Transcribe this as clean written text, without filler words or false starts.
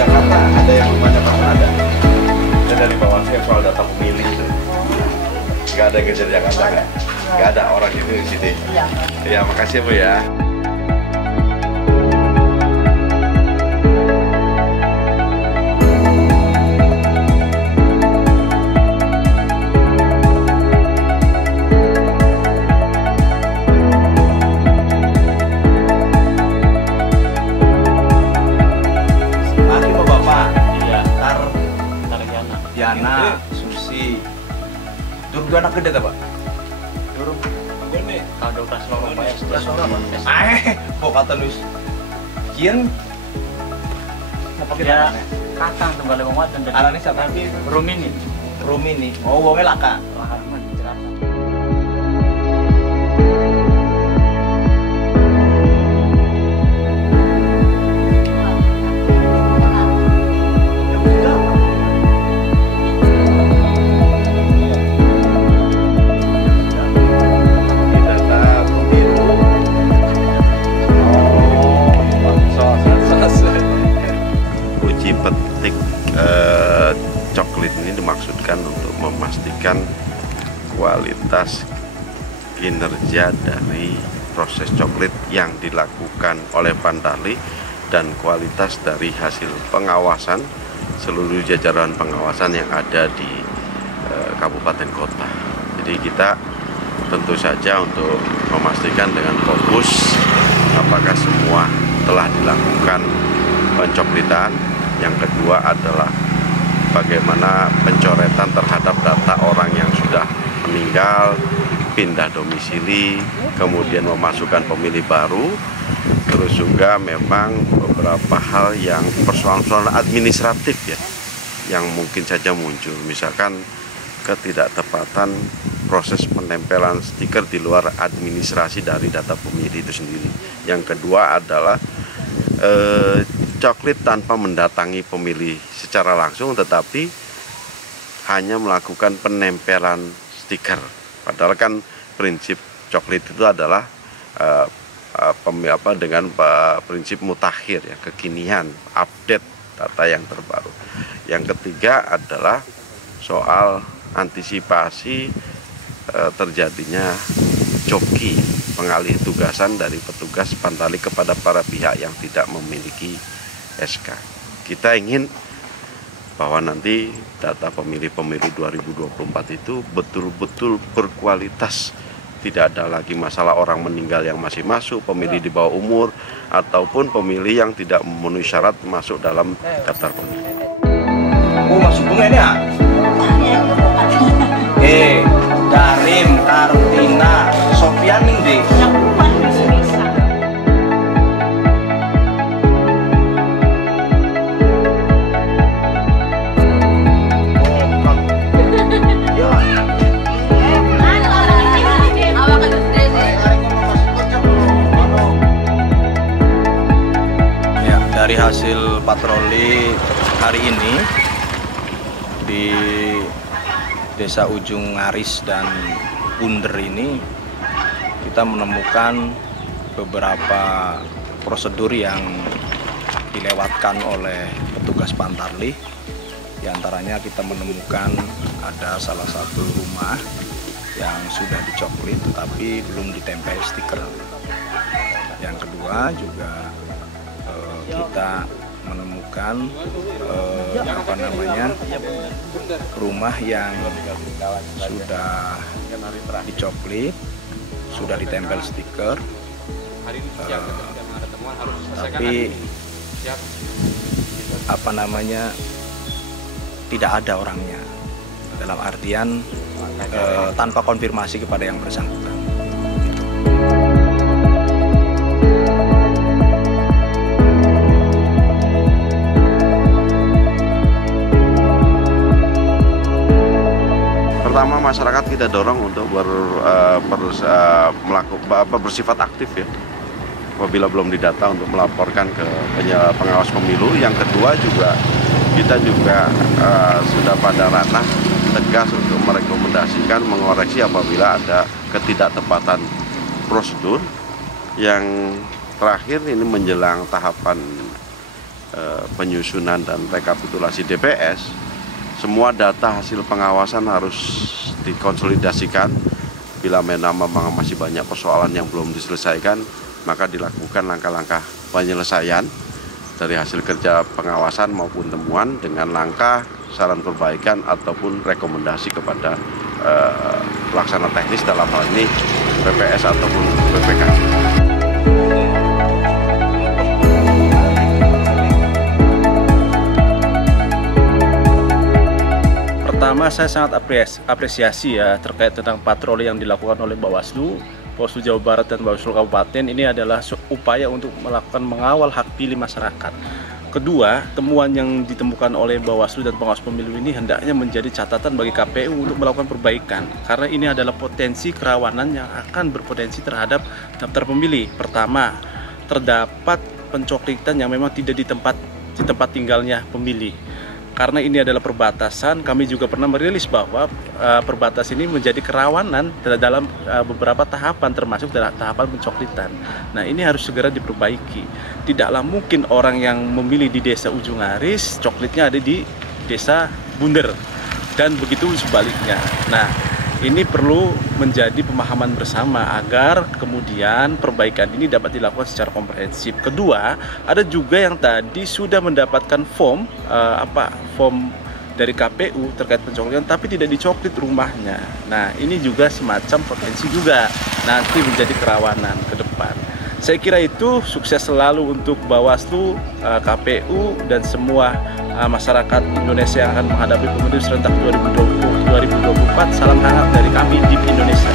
Jakarta ada yang rumahnya pas ada. Saya dari Bawaslu soal data pemilih itu. Nggak ada yang kerja di Jakarta kan? Nggak ada orang itu di sini. Iya. Ya, makasih Bu ya. Yana, Susi, dua anak gede Pak? Durung. Ini Kado kelas loro Pak SD. kelas berapa? Kok kata lu? Kian? Apa kita? Ya, kakang tunggal wong wadon. Arane siapa? Rumini. Rumini. Oh, wonge laka. Laharman jelas. Uji petik coklat ini dimaksudkan untuk memastikan kualitas kinerja dari proses coklat yang dilakukan oleh Pantarlih dan kualitas dari hasil pengawasan seluruh jajaran pengawasan yang ada di kabupaten kota. Jadi kita tentu saja untuk memastikan dengan fokus apakah semua telah dilakukan pencoklitan. Yang kedua adalah bagaimana pencoretan terhadap data orang yang sudah meninggal, pindah domisili, kemudian memasukkan pemilih baru, terus juga memang beberapa hal yang persoalan-persoalan administratif ya, yang mungkin saja muncul, misalkan ketidaktepatan proses penempelan stiker di luar administrasi dari data pemilih itu sendiri. Yang kedua adalah coklat tanpa mendatangi pemilih secara langsung, tetapi hanya melakukan penempelan stiker. Padahal kan prinsip coklat itu adalah dengan prinsip mutakhir ya, kekinian, update data yang terbaru. Yang ketiga adalah soal antisipasi terjadinya joki, pengalih tugasan dari petugas Pantarlih kepada para pihak yang tidak memiliki SK. Kita ingin bahwa nanti data pemilih-pemilu 2024 itu betul-betul berkualitas. Tidak ada lagi masalah orang meninggal yang masih masuk, pemilih di bawah umur, ataupun pemilih yang tidak memenuhi syarat masuk dalam daftar pemilih. Oh, masuk bunga ini ya? Darim, Kartina, Sofian nih deh. Ya, dari hasil patroli hari ini di Desa Ujung Ngaris dan Bunder ini kita menemukan beberapa prosedur yang dilewatkan oleh petugas Pantarlih. Di antaranya kita menemukan ada salah satu rumah yang sudah dicoklit tetapi belum ditempel stiker. Yang kedua juga kita menemukan rumah yang sudah dicoklit, sudah ditempel stiker, tapi tidak ada orangnya, dalam artian tanpa konfirmasi kepada yang bersangkutan. Pertama, masyarakat kita dorong untuk bersifat aktif ya, apabila belum didata untuk melaporkan ke pengawas pemilu. Yang kedua juga kita juga sudah pada ranah tegas untuk merekomendasikan, mengoreksi apabila ada ketidaktepatan prosedur. Yang terakhir ini menjelang tahapan penyusunan dan rekapitulasi DPS, semua data hasil pengawasan harus dikonsolidasikan. Bila memang masih banyak persoalan yang belum diselesaikan, maka dilakukan langkah-langkah penyelesaian dari hasil kerja pengawasan maupun temuan dengan langkah saran perbaikan ataupun rekomendasi kepada pelaksana teknis, dalam hal ini PPS ataupun BPK. Pertama, saya sangat apresiasi ya terkait tentang patroli yang dilakukan oleh Bawaslu Jawa Barat dan Bawaslu Kabupaten. Ini adalah upaya untuk melakukan mengawal hak pilih masyarakat. Kedua, temuan yang ditemukan oleh Bawaslu dan pengawas pemilu ini hendaknya menjadi catatan bagi KPU untuk melakukan perbaikan, karena ini adalah potensi kerawanan yang akan berpotensi terhadap daftar pemilih. Pertama, terdapat pencoklitan yang memang tidak di tempat tinggalnya pemilih. Karena ini adalah perbatasan, kami juga pernah merilis bahwa perbatasan ini menjadi kerawanan dalam beberapa tahapan, termasuk dalam tahapan pencoklitan. Nah, ini harus segera diperbaiki. Tidaklah mungkin orang yang memilih di desa Ujung Aris, coklitnya ada di desa Bunder, dan begitu sebaliknya. Nah, ini perlu menjadi pemahaman bersama agar kemudian perbaikan ini dapat dilakukan secara komprehensif. Kedua, ada juga yang tadi sudah mendapatkan form dari KPU terkait pencoklitan tapi tidak dicoklit rumahnya. Nah, ini juga semacam potensi juga nanti menjadi kerawanan ke depan. Saya kira itu. Sukses selalu untuk Bawaslu, KPU, dan semua masyarakat Indonesia yang akan menghadapi pemilu serentak 2024. Salam hangat dari kami di Indonesia.